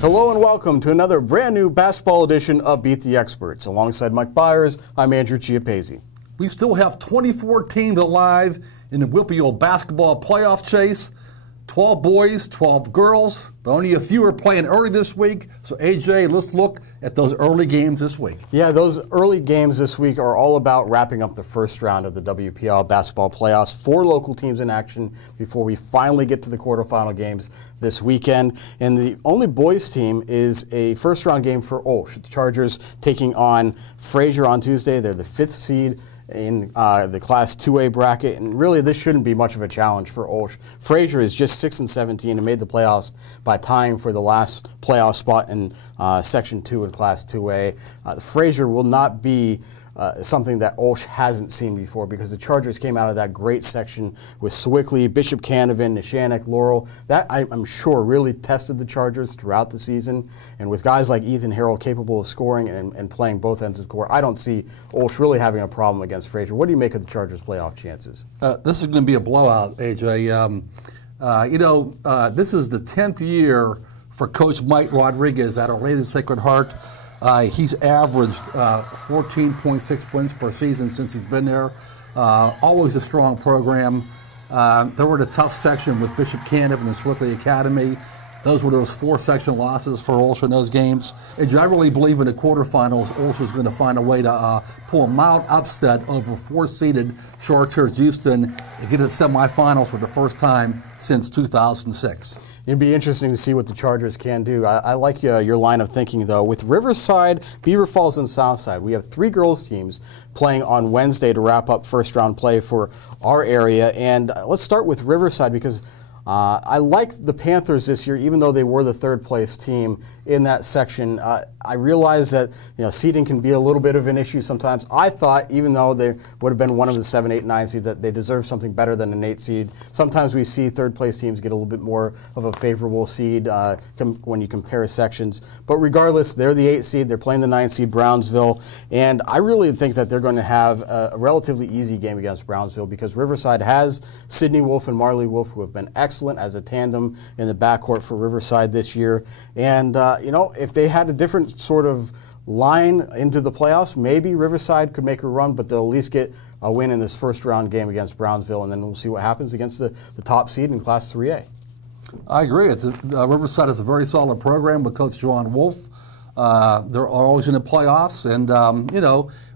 Hello and welcome to another brand new basketball edition of Beat the Experts. Alongside Mike Bires, I'm Andrew Chiappazzi. We still have 24 teams alive in the WPIAL basketball playoff chase. 12 boys, 12 girls, but only a few are playing early this week. So AJ, let's look at those early games this week. Yeah, those early games this week are all about wrapping up the first round of the WPIAL basketball playoffs. 4 local teams in action before we finally get to the quarterfinal games this weekend. And the only boys team is a first round game for Olsh. The Chargers taking on Fraser on Tuesday. They're the 5th seed in the Class 2A bracket, and really this shouldn't be much of a challenge for Olsh. Fraser is just 6-17 and made the playoffs by tying for the last playoff spot in Section 2 in Class 2A. Fraser will not be something that Olsh hasn't seen before, because the Chargers came out of that great section with Swickley, Bishop Canevin, Neshannock, Laurel. That, I'm sure, really tested the Chargers throughout the season. And with guys like Ethan Harrell capable of scoring and playing both ends of the court, I don't see Olsh really having a problem against Fraser. What do you make of the Chargers' playoff chances? This is going to be a blowout, AJ. This is the 10th year for Coach Mike Rodriguez at Our Lady of the Sacred Heart. He's averaged 14.6 wins per season since he's been there. Always a strong program. They were in a tough section with Bishop Canevin and Swickley Academy. Those were those 4 section losses for Olsh in those games. And I really believe in the quarterfinals, Olsh is going to find a way to pull a mild upset over 4-seeded Chartiers Houston and get to the semifinals for the first time since 2006. It'd be interesting to see what the Chargers can do. I like your line of thinking, though. With Riverside, Beaver Falls, and Southside, we have 3 girls teams playing on Wednesday to wrap up first-round play for our area. And let's start with Riverside, because I like the Panthers this year, even though they were the 3rd-place team in that section. I realize that seeding can be a little bit of an issue sometimes. I thought, even though they would have been one of the 7, 8, 9 seeds, that they deserve something better than an 8 seed. Sometimes we see 3rd-place teams get a little bit more of a favorable seed when you compare sections. But regardless, they're the 8 seed. They're playing the 9 seed Brownsville, and I really think that they're going to have a relatively easy game against Brownsville, because Riverside has Sydney Wolf and Marley Wolf, who have been excellent as a tandem in the backcourt for Riverside this year. And if they had a different sort of line into the playoffs, maybe Riverside could make a run, but they'll at least get a win in this first round game against Brownsville, and then we'll see what happens against the top seed in Class 3A. I agree. Riverside is a very solid program with Coach John Wolf. They're always in the playoffs, and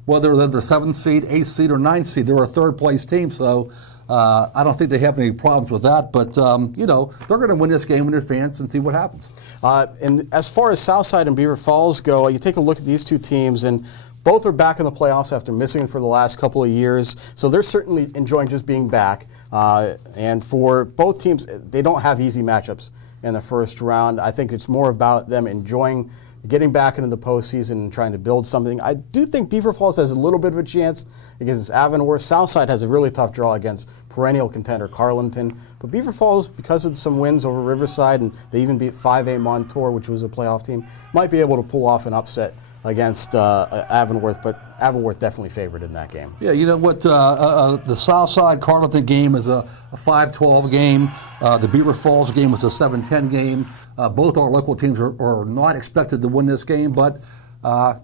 whether they're the 7th seed, 8th seed, or 9th seed, they're a 3rd-place team. So I don't think they have any problems with that, but they're going to win this game in advance and see what happens. And as far as Southside and Beaver Falls go, you take a look at these 2 teams, and both are back in the playoffs after missing for the last couple of years, so they're certainly enjoying just being back. And for both teams, they don't have easy matchups in the first round. I think it's more about them enjoying getting back into the postseason and trying to build something. I do think Beaver Falls has a little bit of a chance against Avonworth. Southside has a really tough draw against perennial contender Carlinton. But Beaver Falls, because of some wins over Riverside, and they even beat 5A Montour, which was a playoff team, might be able to pull off an upset against Avonworth, but Avonworth definitely favored in that game. Yeah, you know what? The Southside Carleton game is a 5-12 game. The Beaver Falls game was a 7-10 game. Both our local teams are not expected to win this game, but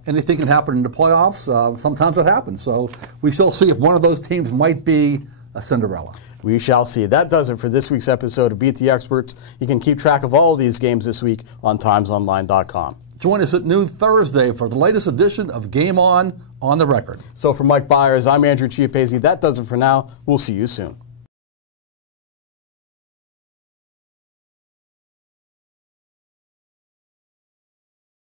anything can happen in the playoffs. Sometimes it happens. So we shall see if one of those teams might be a Cinderella. We shall see. That does it for this week's episode of Beat the Experts. You can keep track of all of these games this week on timesonline.com. Join us at noon Thursday for the latest edition of Game On the Record. So for Mike Bires, I'm Andrew Chiappazzi. That does it for now. We'll see you soon.